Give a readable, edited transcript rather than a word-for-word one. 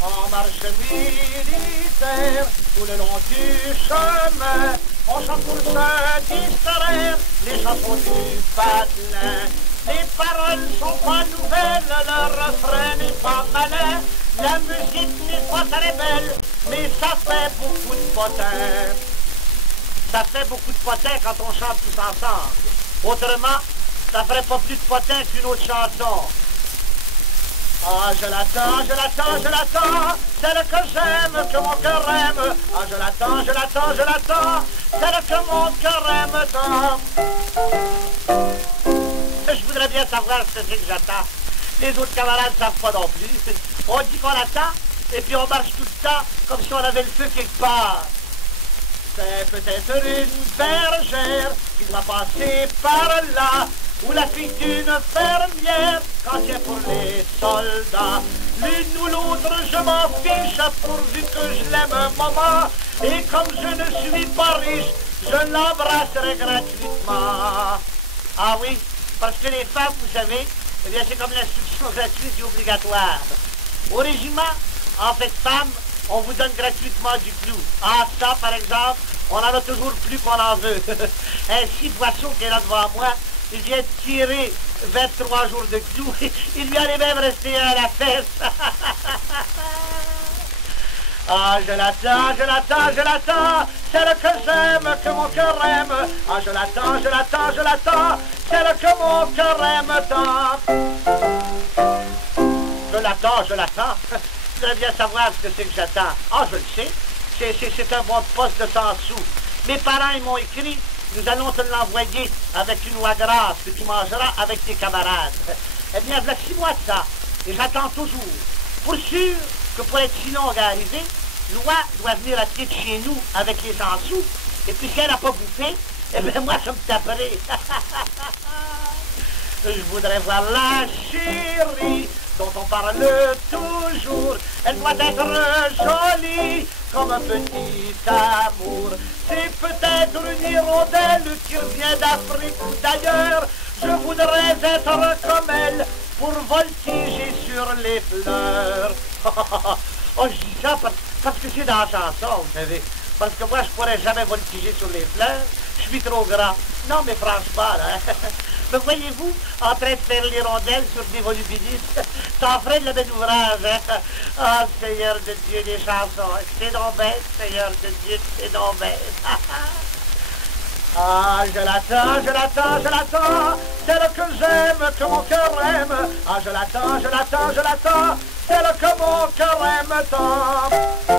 En marche militaire, tout le long du chemin, on chante pour se distraire, les chansons du patelin. Les paroles sont pas nouvelles, le refrain n'est pas malin, la musique n'est pas très belle, mais ça fait beaucoup de potins. Ça fait beaucoup de potins quand on chante tous ensemble. Autrement, ça ferait pas plus de potins qu'une autre chanson. Ah, je l'attends, je l'attends, je l'attends, celle que j'aime, que mon cœur aime. Ah, je l'attends, je l'attends, je l'attends, celle que mon cœur aime tant. Je voudrais bien savoir ce que c'est que j'attends. Les autres camarades ne savent pas non plus. On dit qu'on attend, et puis on marche tout le temps, comme si on avait le feu quelque part. C'est peut-être une bergère qui doit passer par là, ou la fille d'une fermière quand c'est pour les soldats. L'une ou l'autre, je m'en fiche, pourvu que je l'aime un moment. Et comme je ne suis pas riche, je l'embrasserai gratuitement. Ah oui, parce que les femmes, vous savez, eh bien c'est comme l'instruction gratuite et obligatoire. Au régiment, en fait femme, on vous donne gratuitement du clou. Ah ça, par exemple, on en a toujours plus qu'on en veut. Ainsi, Boisseau qui est là devant moi, il vient de tirer 23 jours de clous. Il lui en est même resté un à la fesse. Ah, je l'attends, je l'attends, je l'attends, celle que j'aime, que mon cœur aime. Ah, je l'attends, je l'attends, je l'attends, celle que mon cœur aime tant. Je l'attends. Je voudrais bien savoir ce que c'est que j'attends. Ah, je le sais. C'est un bon poste de 100 sous. Mes parents, ils m'ont écrit, nous allons te l'envoyer avec une oie grasse que tu mangeras avec tes camarades. Eh bien, voilà 6 mois de ça. Et j'attends toujours. Pour sûr que pour être si long à arriver, l'oie doit venir à pied de chez nous avec les 100 sous. Et puis si elle n'a pas bouffé, eh bien moi, je me taperai. Je voudrais voir la chérie dont on parle toujours. Elle doit être jolie comme un petit amour. C'est peut-être une hirondelle qui revient d'Afrique ou d'ailleurs. Je voudrais être comme elle pour voltiger sur les fleurs. Oh, je dis ça parce que c'est dans la chanson, vous savez. Parce que moi, je pourrais jamais voltiger sur les fleurs. Je suis trop grand. Non, mais franchement, là, me voyez-vous en train de faire l'hirondelle sur des volubilistes? Ça ferait de la belle ouvrage, hein? Ah, Seigneur de Dieu, des chansons. C'est donc bête, Seigneur de Dieu, c'est donc bête. Ah, je l'attends, je l'attends, je l'attends, celle que j'aime, que mon cœur aime. Ah, je l'attends, je l'attends, je l'attends, celle que mon cœur aime tant.